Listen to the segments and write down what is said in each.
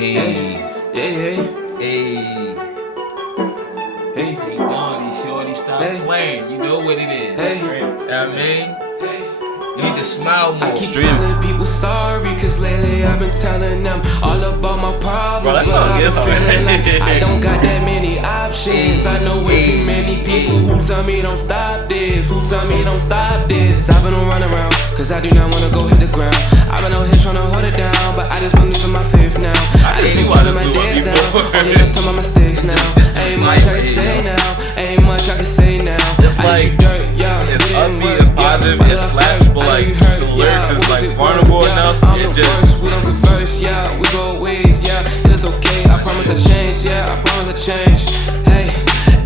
Hey, Hey, hey, hey, hey, Donnie, shorty, stop hey, playing. You know what it is. hey, I mean, you need to smile more. I keep telling people sorry, cause lately I've been telling them all about my problems. Bro, But I've been that's feeling like I all don't got that many options. I know way too many people who tell me don't stop this, who tell me don't stop this. I've been on run around, cause I do not wanna go hit the ground. I've been out here trying to hold it down, but I just been losing my faith now. I just been counting my days down, only left on my mistakes now. Ain't much I can say now, ain't much I can say now. I just dirt, yeah. It's upbeat, it's positive, it slaps, but like the lyrics is like vulnerable enough. It just we don't converse, yeah. We go ways, yeah. It is okay. I promise I change, yeah. I promise I change. Hey,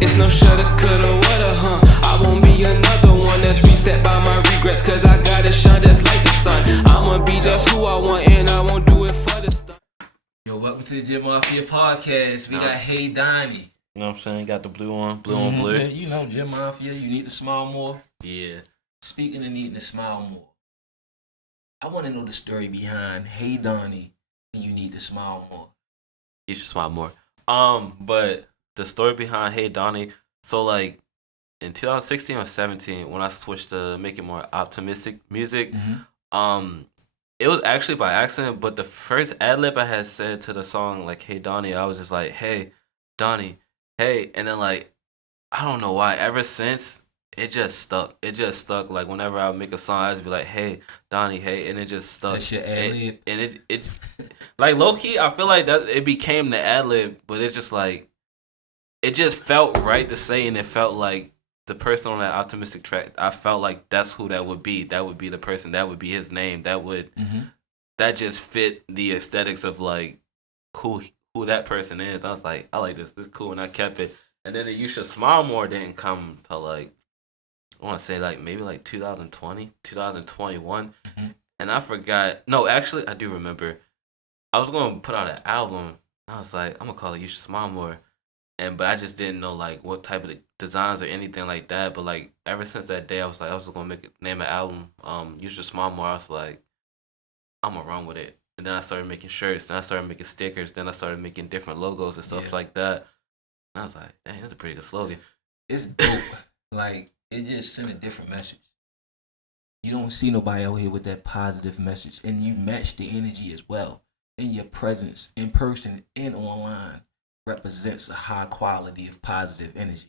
it's no shoulda, coulda, woulda, I won't be another one that's reset by my regrets, cause I gotta shine just like the sun. I'ma be just who I want, and I won't do it for the stuff. Yo, welcome to the Gym Mafia podcast. We got Hey Donnie. you know what I'm saying? Got the blue on blue. You know, Gym Mafia, you need to smile more. Yeah. Speaking of needing to smile more, I want to know the story behind Hey Donnie and you need to smile more. You should smile more. But the story behind Hey Donnie, so like in 2016 or 17, when I switched to making more optimistic music, it was actually by accident, but the first ad lib I had said to the song, like, Hey Donnie, I was just like, hey, Donnie, hey. And then, like, I don't know why, ever since, it just stuck. It just stuck. Like, whenever I would make a song, I just be like, hey, Donnie, hey. And it just stuck. That's your ad lib. And it like, low key, I feel like that it became the ad lib, but it just, like, it just felt right to say, and it felt like the person on that optimistic track, I felt like that's who that would be. That would be the person. That would be his name. That would that just fit the aesthetics of like who that person is. I was like, I like this. This is cool, and I kept it. And then the You Should Smile More didn't come till like I want to say like maybe like 2020, 2021, and I forgot. No, actually, I do remember. I was gonna put out an album. I was like, I'm gonna call it You Should Smile More. But I just didn't know like what type of designs or anything like that. But like ever since that day, I was like, I was gonna name an album. You Should Smile More. I was like, I'm gonna run with it. And then I started making shirts. Then I started making stickers. Then I started making different logos and stuff like that. And I was like, dang, that's a pretty good slogan. It's dope. Like, it just sent a different message. You don't see nobody out here with that positive message, and you match the energy as well. And your presence in person and online represents a high quality of positive energy.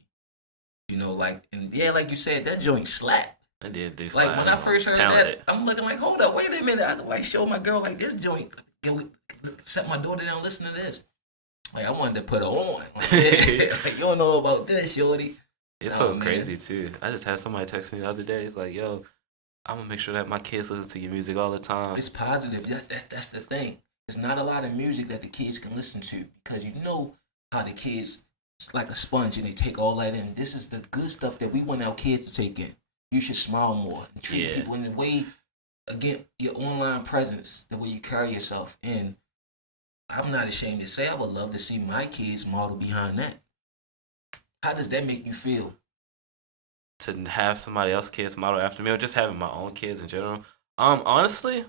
You know, like, and yeah, like you said, that joint slapped. I did do Like, when I first heard that, I'm looking like, hold up, wait a minute. I like show my girl like this joint. Can we set my daughter down, listen to this? Like, I wanted to put her on. Like, you don't know about this, shorty. It's so crazy too. I just had somebody text me the other day. It's like, yo, I'm gonna make sure that my kids listen to your music all the time. It's positive. That's the thing. There's not a lot of music that the kids can listen to because you know how the kids, it's like a sponge and they take all that in. This is the good stuff that we want our kids to take in. You should smile more and treat people in the way, again, your online presence, the way you carry yourself. And I'm not ashamed to say I would love to see my kids model behind that. How does that make you feel? To have somebody else's kids model after me, or just having my own kids in general. Honestly,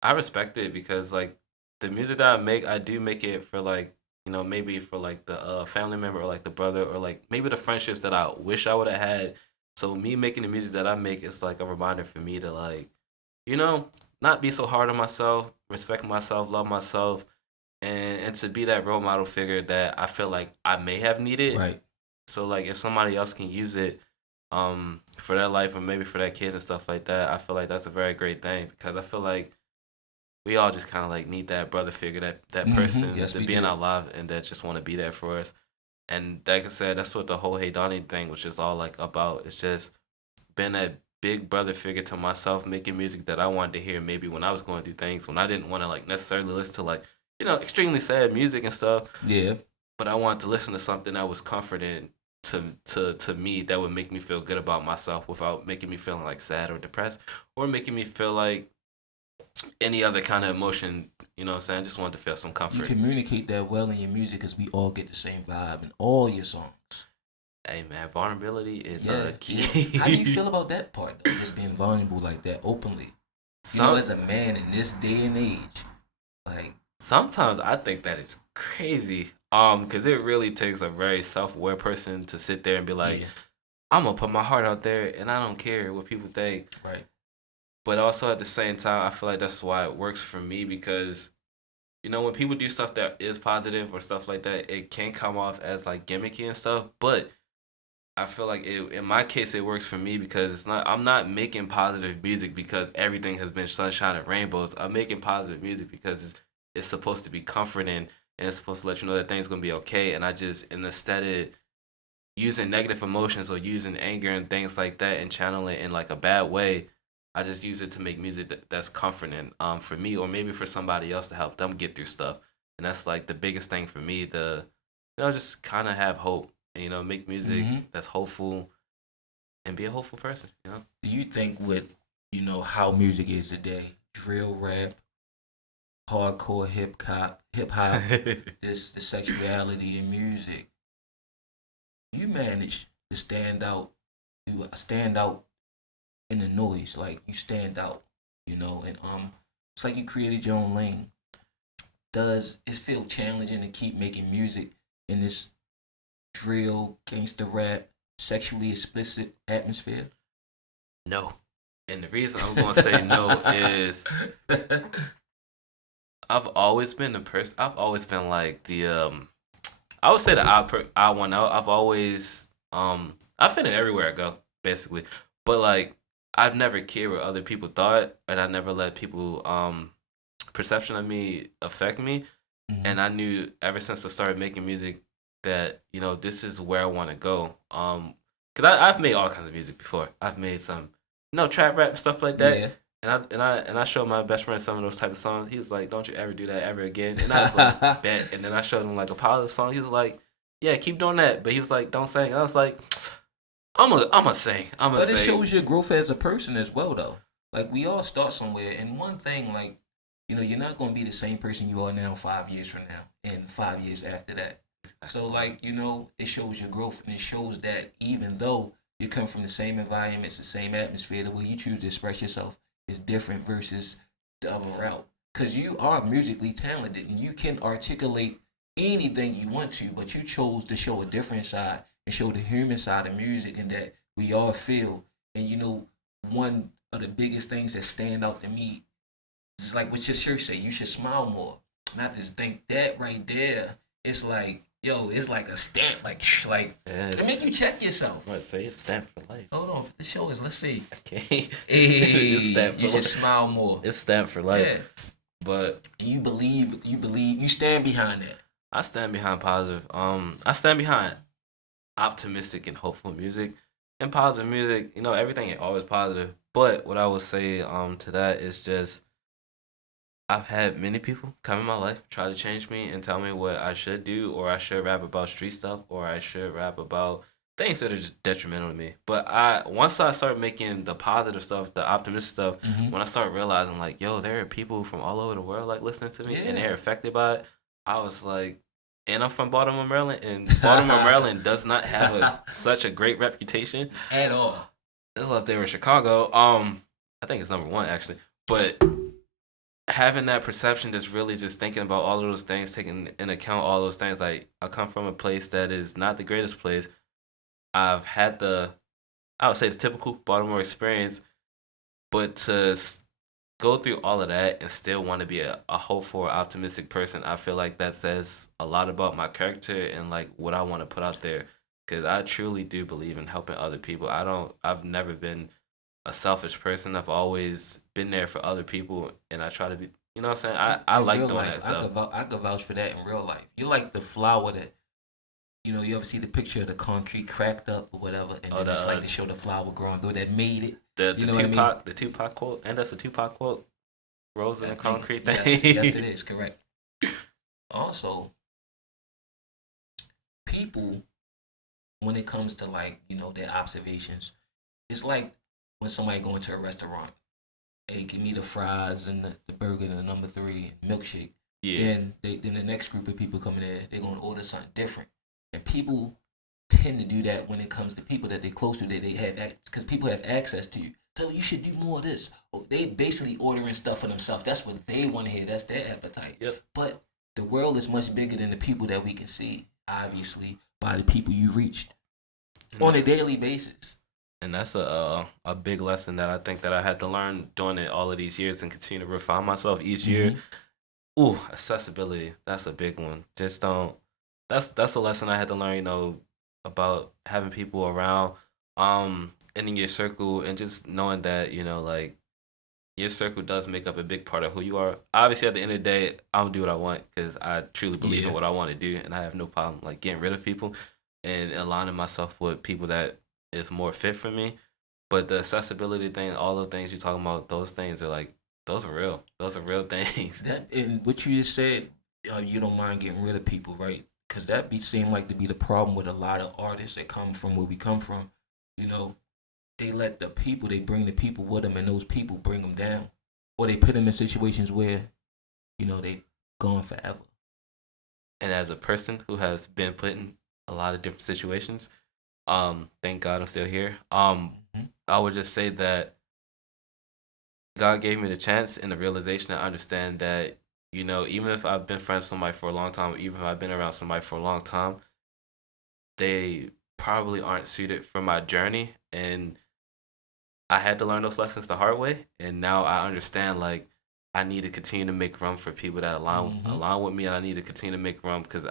I respect it because like the music that I make, I do make it for like, you know, maybe for like the family member or like the brother or like maybe the friendships that I wish I would have had. So me making the music that I make is like a reminder for me to like, you know, not be so hard on myself, respect myself, love myself, and to be that role model figure that I feel like I may have needed. Right. So like if somebody else can use it for their life or maybe for their kids and stuff like that, I feel like that's a very great thing because I feel like we all just kind of like need that brother figure, that person to be in our life and that just want to be there for us. And like I said, that's what the whole Hey Donnie thing was just all like about. It's just been that big brother figure to myself, making music that I wanted to hear maybe when I was going through things, when I didn't want to like necessarily listen to like, you know, extremely sad music and stuff. Yeah. But I wanted to listen to something that was comforting to me that would make me feel good about myself without making me feeling like sad or depressed or making me feel like any other kind of emotion, you know what I'm saying? I just wanted to feel some comfort. You communicate that well in your music because we all get the same vibe in all your songs. Hey man, vulnerability is key. Yeah. How do you feel about that part, though? Just being vulnerable like that openly? You know, as a man in this day and age, like Sometimes I think that is crazy. Because it really takes a very self-aware person to sit there and be like, Yeah, I'm gonna put my heart out there, and I don't care what people think. right. But also at the same time, I feel like that's why it works for me because when people do stuff that is positive or stuff like that, it can come off as like gimmicky and stuff. But I feel like in my case, it works for me because I'm not making positive music because everything has been sunshine and rainbows. I'm making positive music because it's supposed to be comforting and it's supposed to let you know that things gonna be okay. And instead of using negative emotions or using anger and things like that and channeling it in like a bad way, I just use it to make music that's comforting for me or maybe for somebody else to help them get through stuff. And that's like the biggest thing for me to just kind of have hope and make music Hmm. that's hopeful and be a hopeful person. Do you think with how music is today, drill rap, hardcore hip hop, this the sexuality in music, you manage to stand out in the noise, like you stand out, and it's like you created your own lane. Does it feel challenging to keep making music in this drill, gangster rap, sexually explicit atmosphere? No. And the reason I'm gonna say no is I've always been the person. I've always been like the. I would say the I one out. I've always I fit in everywhere I go basically, but like I've never cared what other people thought, and I never let people perception of me affect me. Hmm. And I knew ever since I started making music that this is where I want to go. Cause I've made all kinds of music before. I've made some trap rap stuff like that. Yeah. And I showed my best friend some of those type of songs. He's like, "Don't you ever do that ever again." And I was like, "Bet." And then I showed him like a positive song. He was like, "Yeah, keep doing that." But he was like, "Don't sing." And I was like, "I'm a sing. I'm a But it sing." shows your growth as a person as well, though. Like we all start somewhere, and one thing, like you're not going to be the same person you are now 5 years from now, and 5 years after that. So, like it shows your growth, and it shows that even though you come from the same environment, it's the same atmosphere, the way you choose to express yourself is different versus the other route. Because you are musically talented, and you can articulate anything you want to, but you chose to show a different side and show the human side of music, and that we all feel. And one of the biggest things that stand out to me is like what your shirt say. You should smile more. Not just think that right there. It's like yo, it's like a stamp. Like it Yes. make you check yourself. I'm gonna say it's stamped for life. Hold on, the show is. Let's see. Okay. It's Hey, stamped you for should life. smile more. It's stamped for life. Yeah, But you stand behind that. I stand behind positive. I stand behind optimistic and hopeful music. And positive music, everything ain't always positive. But what I would say to that is just I've had many people come in my life try to change me and tell me what I should do, or I should rap about street stuff, or I should rap about things that are just detrimental to me. But once I start making the positive stuff, the optimistic stuff, Mm-hmm. when I start realizing like, yo, there are people from all over the world like listening to me and Yeah. they're affected by it, I was like, and I'm from Baltimore, Maryland, and Baltimore, Maryland does not have such a great reputation. At all. It's up there with Chicago. I think it's number one actually, but having that perception that's really just thinking about all of those things, taking in account all those things. Like I come from a place that is not the greatest place. I've had I would say the typical Baltimore experience, but go through all of that and still want to be a hopeful, optimistic person, I feel like that says a lot about my character and like what I want to put out there. Cause I truly do believe in helping other people. I've never been a selfish person. I've always been there for other people, and I try to be. You know what I'm saying? I In like real doing life, that stuff. I could vouch for that in real life. You like the flower that you ever see the picture of the concrete cracked up or whatever, and Oh, then the it's like to show the flower growing through that made it. the You know what I mean? The Tupac quote, and that's a Tupac quote. Rose in I the think- concrete yes, thing. yes, it is correct. Also, people, when it comes to like their observations, it's like when somebody going to a restaurant. Hey, give me the fries and the burger and the number 3 and milkshake. Yeah, Then the next group of people coming in, they're gonna order something different. And people tend to do that when it comes to people that they're close to, that they have, because people have access to you. So you should do more of this. Oh, they basically ordering stuff for themselves. That's what they want to hear. That's their appetite. Yep. But the world is much bigger than the people that we can see, obviously, by the people you reached on a daily basis. And that's a big lesson that I think that I had to learn doing it all of these years and continue to refine myself each year. Ooh, accessibility. That's a big one. Just don't. That's a lesson I had to learn. About having people around, and in your circle, and just knowing that like your circle does make up a big part of who you are. Obviously, at the end of the day, I don't do what I want because I truly believe in what I want to do, and I have no problem like getting rid of people and aligning myself with people that is more fit for me. But the accessibility thing, all the things you're talking about, those things are like those are real. Those are real things. That and what you just said, you don't mind getting rid of people, right? Because that seem like to be the problem with a lot of artists that come from where we come from. You know, they let they bring the people with them, and those people bring them down, or they put them in situations where, they gone forever. And as a person who has been put in a lot of different situations, thank God I'm still here. I would just say that God gave me the chance and the realization to understand that, even if I've been friends with somebody for a long time, even if I've been around somebody for a long time, they probably aren't suited for my journey. And I had to learn those lessons the hard way. And now I understand, like, I need to continue to make room for people that align with me. And I need to continue to make room because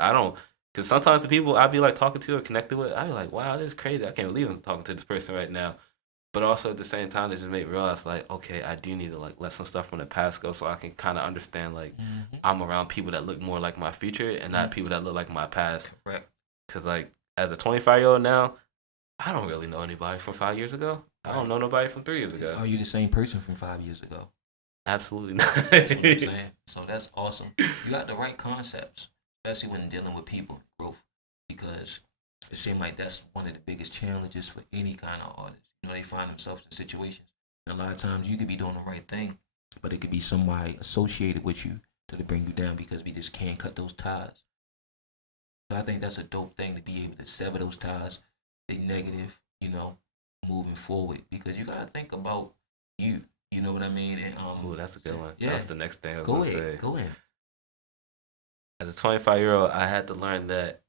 sometimes the people I be like talking to or connected with, I be like, wow, this is crazy. I can't believe I'm talking to this person right now. But also at the same time, it just made me realize, like, okay, I do need to like let some stuff from the past go, so I can kind of understand, like, I'm around people that look more like my future and not people that look like my past. Correct. Because like as a 25-year-old now, I don't really know anybody from 5 years ago. I don't know nobody from 3 years ago. Are you the same person from 5 years ago? Absolutely not. That's what I'm saying. So that's awesome. You got the right concepts, especially when dealing with people growth, because it seems like that's one of the biggest challenges for any kind of artist. They find themselves in situations. And a lot of times you could be doing the right thing, but it could be somebody associated with you to bring you down because we just can't cut those ties. So I think that's a dope thing to be able to sever those ties, the negative, moving forward. Because you gotta think about you. You know what I mean? And ooh, that's a good one. Yeah. That's the next thing I was Go gonna ahead. say. Go ahead. As a 25-year-old, I had to learn that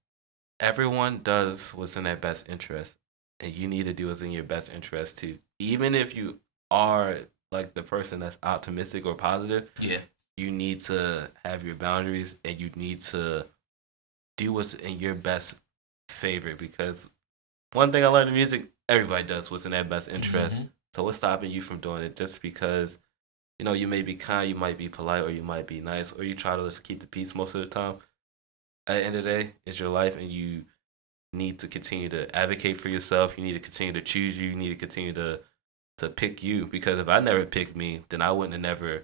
everyone does what's in their best interest. And you need to do what's in your best interest too. Even if you are like the person that's optimistic or positive, you need to have your boundaries and you need to do what's in your best favor. Because one thing I learned in music, everybody does what's in their best interest. So what's stopping you from doing it? Just because you may be kind, you might be polite, or you might be nice, or you try to just keep the peace most of the time. At the end of the day, it's your life, and you need to continue to advocate for yourself. You need to continue to choose you. You need to continue to pick you, because if I never picked me, then I wouldn't have never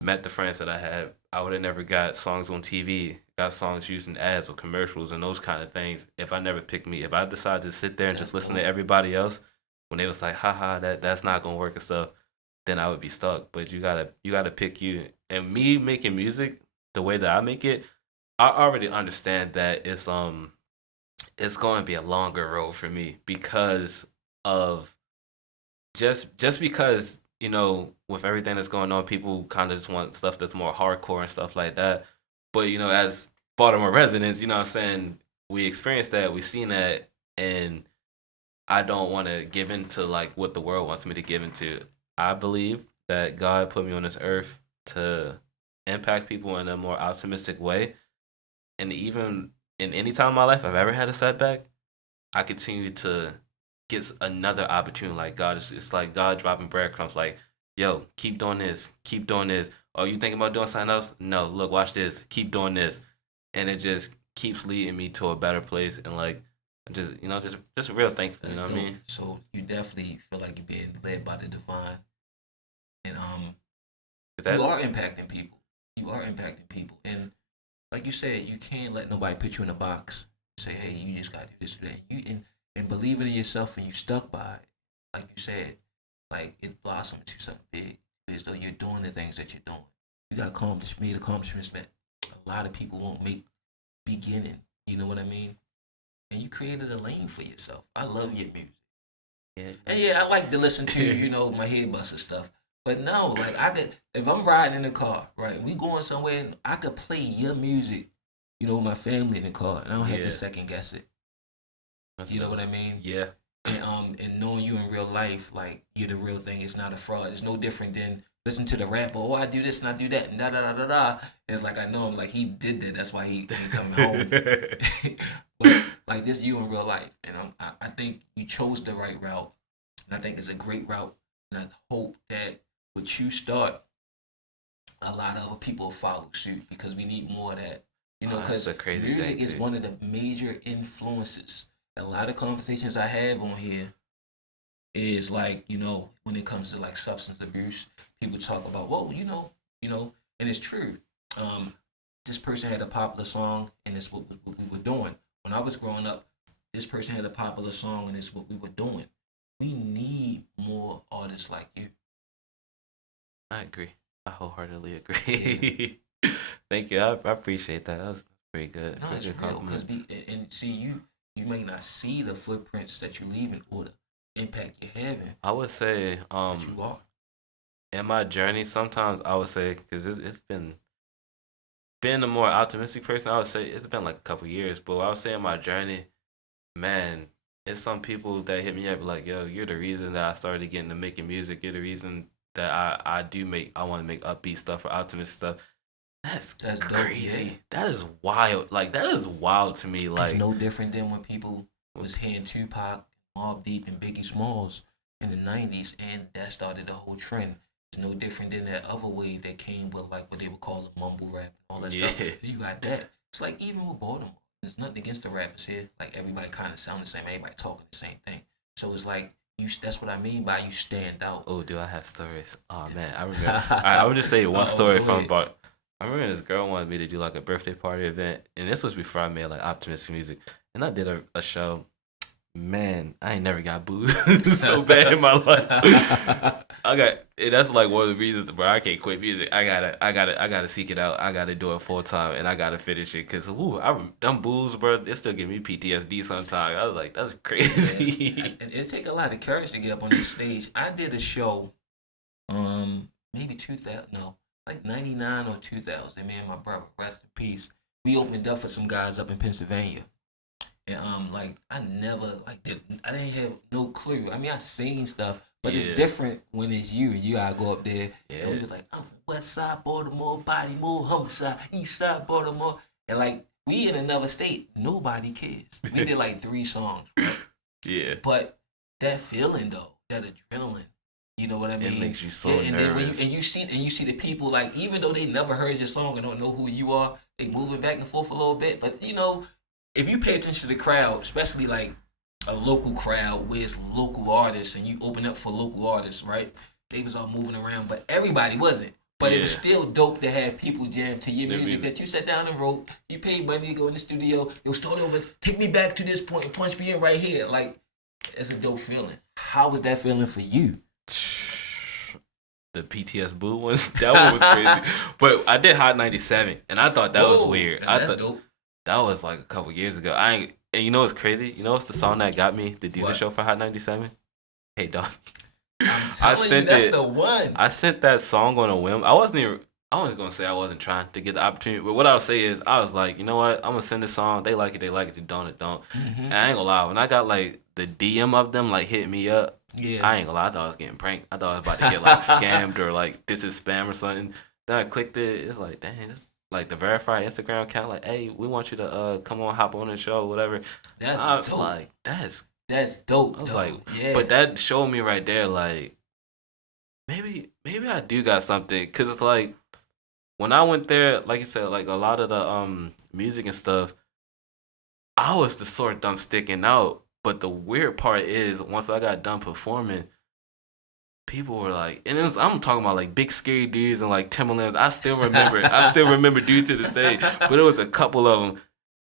met the friends that I had. I would have never got songs on TV, got songs used in ads or commercials and those kind of things if I never picked me. If I decided to sit there and just listen to everybody else when they was like, haha, that's not gonna work and stuff, then I would be stuck. But you gotta pick you. And me making music the way that I make it, I already understand that it's going to be a longer road for me because of just because with everything that's going on, people kind of just want stuff that's more hardcore and stuff like that. But as Baltimore residents, what I'm saying, we experienced that, we seen that, and I don't want to give into like what the world wants me to give into. I believe that God put me on this earth to impact people in a more optimistic way, and even in any time in my life I've ever had a setback, I continue to get another opportunity. Like God, it's like God dropping breadcrumbs. Like, yo, keep doing this, keep doing this. Oh, you thinking about doing something else? No, look, watch this, keep doing this, and it just keeps leading me to a better place. And like, just real thankful. That's what I dope. mean? So you definitely feel like you're being led by the divine, and you are impacting people. You are impacting people, and like you said, you can't let nobody put you in a box. Say, hey, you just gotta do this or that. And believing in yourself, and you stuck by it. Like you said, like it blossomed into something big, as though you're doing the things that you're doing. You got made accomplishments that a lot of people won't make beginning. You know what I mean? And you created a lane for yourself. I love your music. Yeah. And yeah, I like to listen to, my head buster stuff. But no, like I could, if I'm riding in the car, right, we going somewhere, and I could play your music, with my family in the car, and I don't have to Yeah. second guess it. That's You know dope. what I mean? Yeah. And knowing you in real life, like you're the real thing. It's not a fraud. It's no different than listen to the rapper. Oh, I do this and I do that and da da da da da. It's like I know him. Like he did that. That's why he ain't coming home. But like this, you in real life, and I think you chose the right route, and I think it's a great route. And I hope that what you start, a lot of other people follow suit because we need more of that. That's Because a crazy music thing is too. one of the major influences. A lot of conversations I have on here is like, when it comes to like substance abuse, people talk about, whoa, and it's true. Um, this person had a popular song, and it's what we were doing. When I was growing up, this person had a popular song, and it's what we were doing. We need more artists like you. I agree. I wholeheartedly Yeah. agree. Thank you. I appreciate that. That was pretty good. No, Pretty it's good real. Because compliment. and see, you may not see the footprints that you're leaving or the impact you're having, I would say, but you are. in my journey, sometimes I would say, because it's been being a more optimistic person, I would say it's been like a couple years. But I would say in my journey, man, it's some people that hit me up like, yo, you're the reason that I started getting to making music. You're the reason that I want to make upbeat stuff or optimistic stuff. That's Dope. crazy. Yeah. That is wild. Like that is wild to me. It's Like no different than when people was hearing Tupac, Mobb Deep, and Biggie Smalls in the '90s, and that started the whole trend. It's no different than that other wave that came with like what they would call the mumble rap and all that stuff. Yeah. You got that. It's like even with Baltimore, there's nothing against the rappers here. Like everybody kind of sound the same. Everybody talking the same thing. So it's like you. That's what I mean by you stand out. Oh, do I have stories? Oh man, I remember. I would just say one story go from ahead. about. I remember this girl wanted me to do like a birthday party event, and this was before I made like optimistic music, and I did a show. Man, I ain't never got booed so bad in my life. And that's like one of the reasons where I can't quit music. I gotta seek it out. I gotta do it full time, and I gotta finish it. Cause them boos, bro, it still give me PTSD sometimes. I was like, that's crazy. Yeah. And it take a lot of courage to get up on this stage. I did a show, maybe 2000, no, like 99 or 2000. Me and my brother, rest in peace. We opened up for some guys up in Pennsylvania. And like I never I didn't have no clue. I mean I seen stuff, but it's Yeah. different when it's you. You gotta go up there. And we Yeah. was like, I'm from West Side Baltimore, Bodymore, Homicide, East Side Baltimore. And like we in another state, nobody cares. We did like 3 songs, right? Yeah. But that feeling though, that adrenaline, you know what I mean? It makes you so and then nervous. you see the people, like even though they never heard your song and don't know who you are, they moving back and forth a little bit. But if you pay attention to the crowd, especially like a local crowd where it's local artists and you open up for local artists, right? They was all moving around, but everybody wasn't. But it was Yeah. still dope to have people jam to your The music music. that you sat down and wrote. You paid money to go in the studio. You'll start over. Take me back to this point and punch me in right here. Like, it's a dope feeling. How was that feeling for you? The PTS Boo ones, that one was crazy. But I did Hot 97, and I thought that was Whoa, weird. now I that's thought dope. that was like a couple years ago. And you know what's crazy? You know what's the song that got me to do the What? show for Hot 97? Hey, Don. I'm telling you, sent that's it- the one. I sent that song on a whim. I was gonna say I wasn't trying to get the opportunity, but what I'll say is I was like, you know what? I'm gonna send this song. They like it. They don't. And I ain't gonna lie. When I got like the DM of them like hit me up, Yeah. I ain't gonna lie. I thought I was getting pranked. I thought I was about to get like scammed or like this is spam or something. Then I clicked it. It's like, dang, this like the verified Instagram account. Like, hey, we want you to come on, hop on the show, whatever. That's I was dope. like, that's. Dope. I was though. like, yeah. but that showed me right there, like, maybe I do got something, cause it's like when I went there, like you said, like a lot of the music and stuff, I was the sort of sticking out. But the weird part is, once I got done performing, people were like, and I'm talking about like big scary dudes and like Timberlands. I still remember dudes to this day. But it was a couple of them.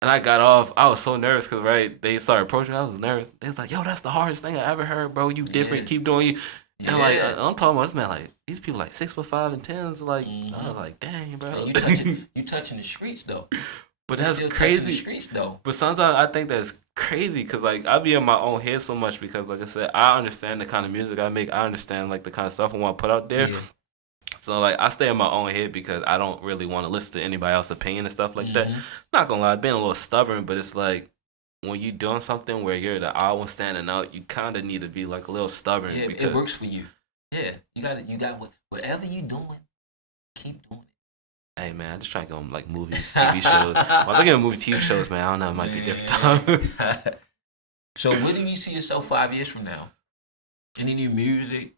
And I got off. I was so nervous because, right, they started approaching me. I was nervous. They was like, yo, that's the hardest thing I ever heard, bro. You different. Yeah. Keep doing you. And like, Yeah. I'm talking about this man, like, these people like 6'5" and 10s. Like, I Mhm. was like, dang, bro. And you touching the streets though. But You that's still touching the crazy. streets though. But sometimes I think that's crazy because like I be in my own head so much because like I said, I understand the kind of music I make. I understand like the kind of stuff I want to put out there. Yeah. So like I stay in my own head because I don't really want to listen to anybody else's opinion and stuff like that. Mhm. Not gonna lie, I've been a little stubborn, but it's like when you doing something where you're the odd one standing out, you kind of need to be like a little stubborn Yeah, because it works for you. Yeah, you got whatever you doing, keep doing hey man, I just trying to go on like movies, TV shows. Once I get on movie, TV shows, man, I don't know, it might be different. it. So where do you see yourself 5 years from now? Any new music?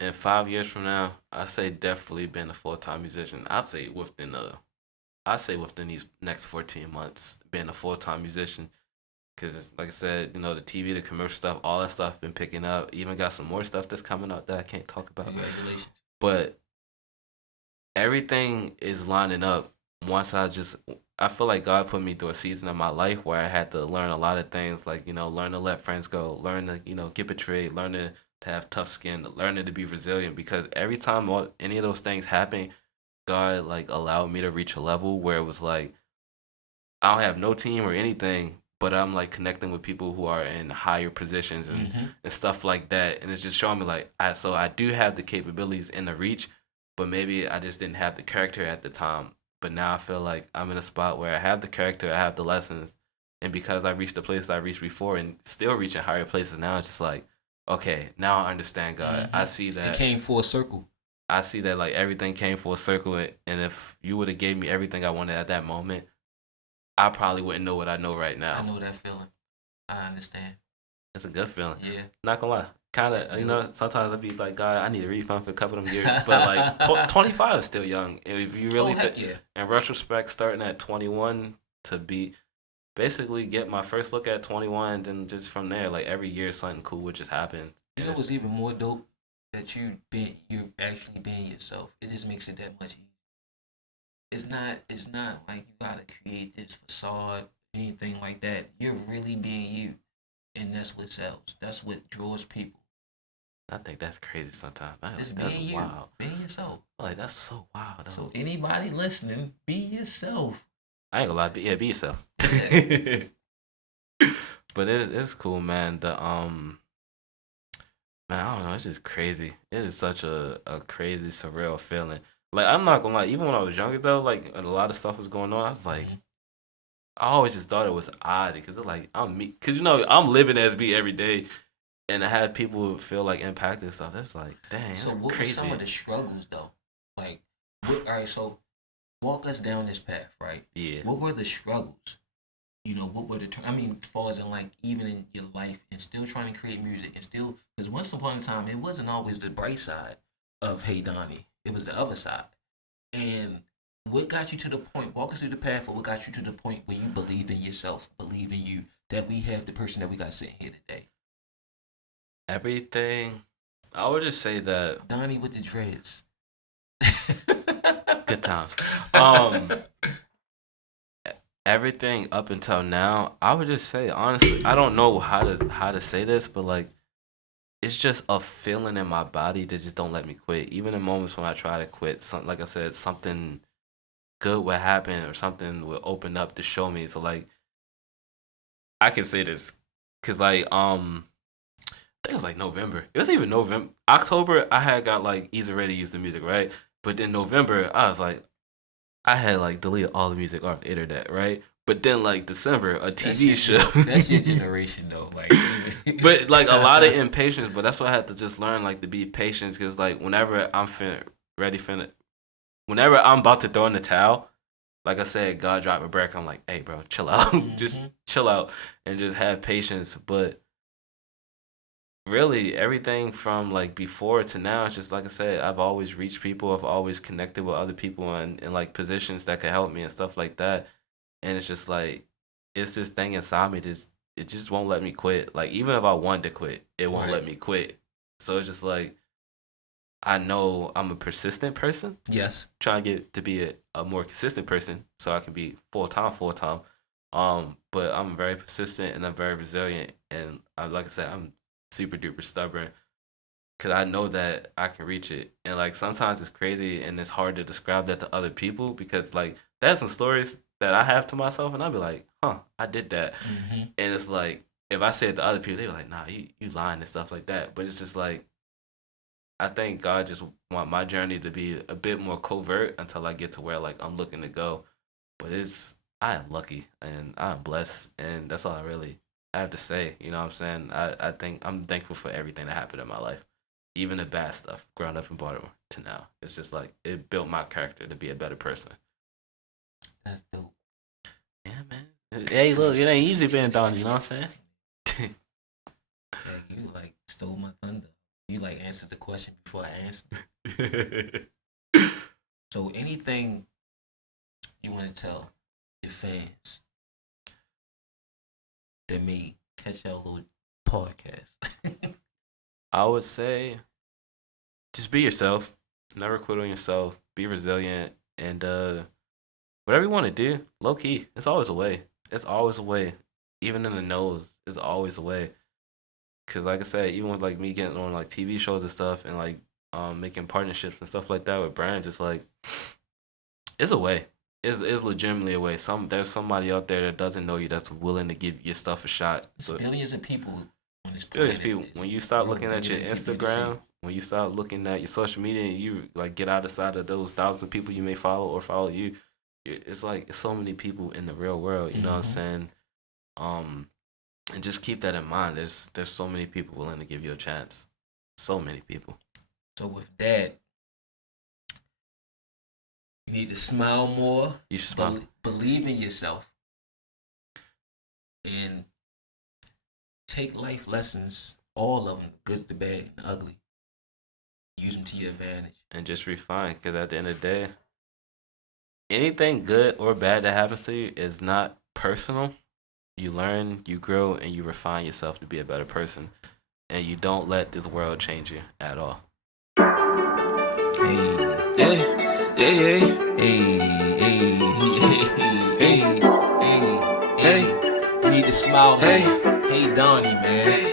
In 5 years from now, I say definitely being a full-time musician. I say within these next 14 months, being a full-time musician. Because like I said, you know, the TV, the commercial stuff, all that stuff been picking up. Even got some more stuff that's coming out that I can't talk about. Congratulations. But everything is lining up once I feel like God put me through a season of my life where I had to learn a lot of things, like, you know, learn to let friends go, learn to, you know, get betrayed, learn to have tough skin, learning to be resilient, because every time any of those things happen, God like allowed me to reach a level where it was like I don't have no team or anything, but I'm like connecting with people who are in higher positions and stuff like that, and it's just showing me like I do have the capabilities and the reach, but maybe I just didn't have the character at the time. But now I feel like I'm in a spot where I have the character, I have the lessons, and because I reached the place I reached before and still reaching higher places now, it's just like, okay, now I understand God. I see that It came full circle. I see that like everything came full circle, and if you would have gave me everything I wanted at that moment, I probably wouldn't know what I know right now. I know that feeling. I understand. It's a good feeling. Yeah. Not gonna lie. Kind That's of, you good. know, sometimes I'd be like, God, I need a refund for a couple of them years. But like, 25 is still young. And if you really, Oh, heck yeah. in retrospect, starting at 21 to be basically get my first look at 21, and then just from there, like every year, something cool would just happen. You And know it's, what's even more dope? That you're actually being yourself. It just makes it that much easier. It's not like you gotta create this facade, anything like that. You're really being you. And that's what sells. That's what draws people. I think that's crazy sometimes. It's That's being you. wild. Being yourself. Like, that's so wild. Though. So anybody listening, be yourself. I ain't gonna lie, be yourself. Yeah. But it's cool, man. Man, I don't know, it's just crazy. It is such a crazy, surreal feeling. Like I'm not gonna lie, even when I was younger though, like a lot of stuff was going on. I was like, I always just thought it was odd because it's like I'm me, because you know I'm living as me every day, and to have people feel like impacted and stuff. That's like, dang, that's So what crazy. were some of the struggles though? Like, all right, so walk us down this path, right? Yeah. What were the struggles? You know, what were the I mean, as far as in like even in your life and still trying to create music and still, because once upon a time it wasn't always the bright side of Hey Donnie. It was the other side. And what got you to the point? Walk us through the path of what got you to the point where you believe in yourself, believe in you, that we have the person that we got sitting here today. Everything. I would just say that Donnie with the dreads. good times. Everything up until now, I would just say honestly, I don't know how to say this, but like it's just a feeling in my body that just don't let me quit. Even in moments when I try to quit, like I said, something good will happen or something will open up to show me. So like I can say this because like I think it was like November. It was even November, October. I had got like Easy Ready to use the music, right? But then November, I was like, I had like deleted all the music off the internet, right? But then like December, a TV show. That's your generation though, like. But like a lot of impatience. But that's why I had to just learn like to be patient, because like whenever I'm whenever I'm about to throw in the towel, like I said, God dropped a break. I'm like, hey bro, chill out, just chill out and just have patience. But really everything from like before to now, it's just like I said, I've always reached people, I've always connected with other people in like positions that could help me and stuff like that. And it's just like it's this thing inside me, it just won't let me quit. Like even if I want to quit, it won't let me quit. So it's just like I know I'm a persistent person. Yes. Trying to get to be a more consistent person so I can be full time. But I'm very persistent and I'm very resilient, and like I said, I'm super duper stubborn. because I know that I can reach it. And like sometimes it's crazy and it's hard to describe that to other people because like there's some stories that I have to myself and I'll be like, huh, I did that. And it's like if I say it to other people, they're like, nah, you lying and stuff like that. But it's just like I think God just want my journey to be a bit more covert until I get to where like I'm looking to go. But I am lucky and I'm blessed and that's all I really have to say. You know what I'm saying? I think I'm thankful for everything that happened in my life. Even the bad stuff, growing up in Baltimore to now. It's just like it built my character to be a better person. That's dope. Yeah, man. Hey, look, it ain't easy being Donnie, you know what I'm saying? Yeah, you like stole my thunder. You like answered the question before I answered. So anything you want to tell your fans that may catch our little podcast? I would say just be yourself. Never quit on yourself. Be resilient. And whatever you want to do, low key, it's always a way. It's always a way. Even in the nose, it's always a way. Because like I said, even with like me getting on like TV shows and stuff and like making partnerships and stuff like that with brands, it's like it's a way. It's legitimately a way. There's somebody out there that doesn't know you that's willing to give your stuff a shot. So billions of people on this billions planet. of people. When you start looking at your Instagram, when you start looking at your social media, and you like get outside of those thousands of people you may follow or follow you, it's like it's so many people in the real world. You know what I'm saying? And just keep that in mind. There's so many people willing to give you a chance. So many people. So with that, you need to smile more. You should smile. Believe in yourself. And take life lessons, all of them, the good, the bad, and the ugly. Use them to your advantage. And just refine, because at the end of the day, anything good or bad that happens to you is not personal. You learn, you grow, and you refine yourself to be a better person. And you don't let this world change you at all. Hey. Yeah. Hey, You need to smile. Hey. Hey, Donnie, man.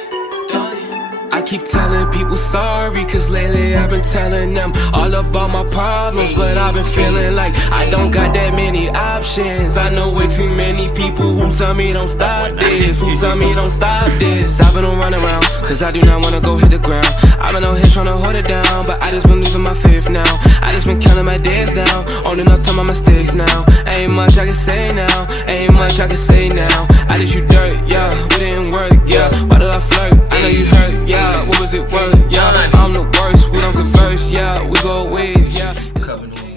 I keep telling people sorry, cause lately I've been telling them all about my problems. But I've been feeling like I don't got that many options. I know way too many people who tell me don't stop this, who tell me don't stop this. I've been on run around, cause I do not wanna go hit the ground. I've been out here trying to hold it down, but I just been losing my faith now. I just been counting my days down, owning up to my mistakes now. Ain't much I can say now, ain't much I can say now. I just you dirt, yeah, we didn't work, yeah. Why did I flirt? I know you hurt, yeah. What was it worth? Yeah, I'm the worst. We don't converse. Yeah, we go ways. Yeah, Coming on,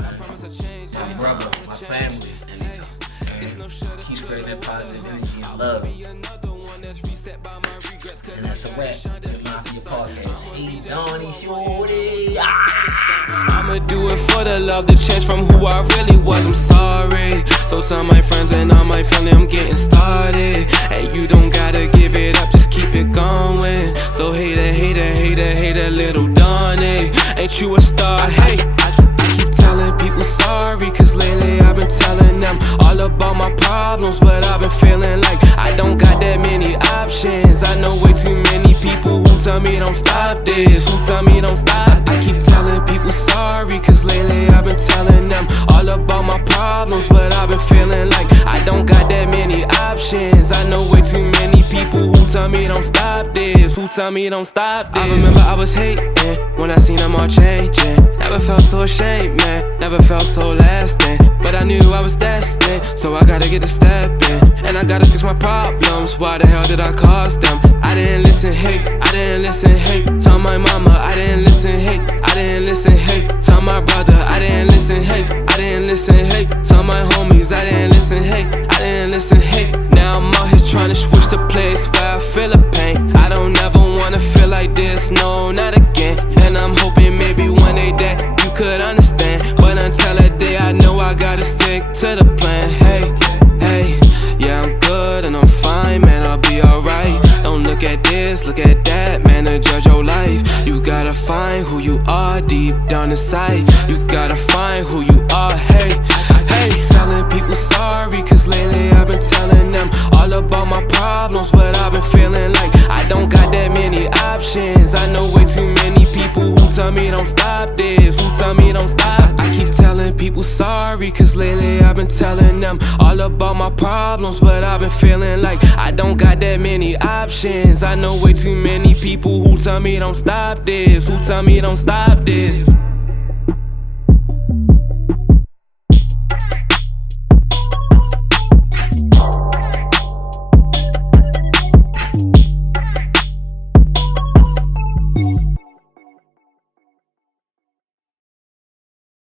my brother, my family. Keep spreading that positive energy and love. And that's a wrap. That's my for your podcast. Hey, Donnie, shorty. I'ma do it for the love, the change from who I really was. I'm sorry. So tell my friends and all my family I'm getting started. Hey, you don't gotta give it up, just keep it going. So hater, little Donnie, ain't you a star? Hey, I keep telling people sorry, cause lately I've been telling them all about my problems. But I've been feeling like I don't got that many options. I know way too many people who tell me don't stop this, who tell me don't stop. I keep telling people sorry, cause lately I've been telling them all about my problems. But I've been feeling like I don't got that many options. I know way too many people who tell me don't stop this, who tell me don't stop this. I remember I was hating when I seen them all changing. Never felt so ashamed, man, never felt so lasting. But I knew I was destined, so I gotta get a step in. And I gotta fix my problems, why the hell did I cause them? I didn't listen, hey, I didn't listen, hey. Tell my mama, I didn't listen, hey, I didn't listen, hey. Tell my brother, I didn't listen, hey, I didn't listen, hey. Tell my homies, I didn't listen, hey, I didn't listen, hey. Now I'm out here trying to switch the place where I feel the pain. I don't ever wanna feel like this, no, not again. And I'm hoping maybe one day that you could understand. But until that day, I know I gotta stick to the plan. Hey, yeah, I'm good and I'm fine, man, I'll be alright. Don't look at this, look at that, man, to judge your life. You gotta find who you are deep down inside. You gotta find who you are, hey. Telling people sorry, cause lately I've been telling them all about my problems. But I've been feeling like I don't got that many options. I know way too many people don't stop this? Who tell me don't stop? I keep telling people sorry, cause lately I've been telling them all about my problems, but I've been feeling like I don't got that many options. I know way too many people who tell me don't stop this, who tell me don't stop this.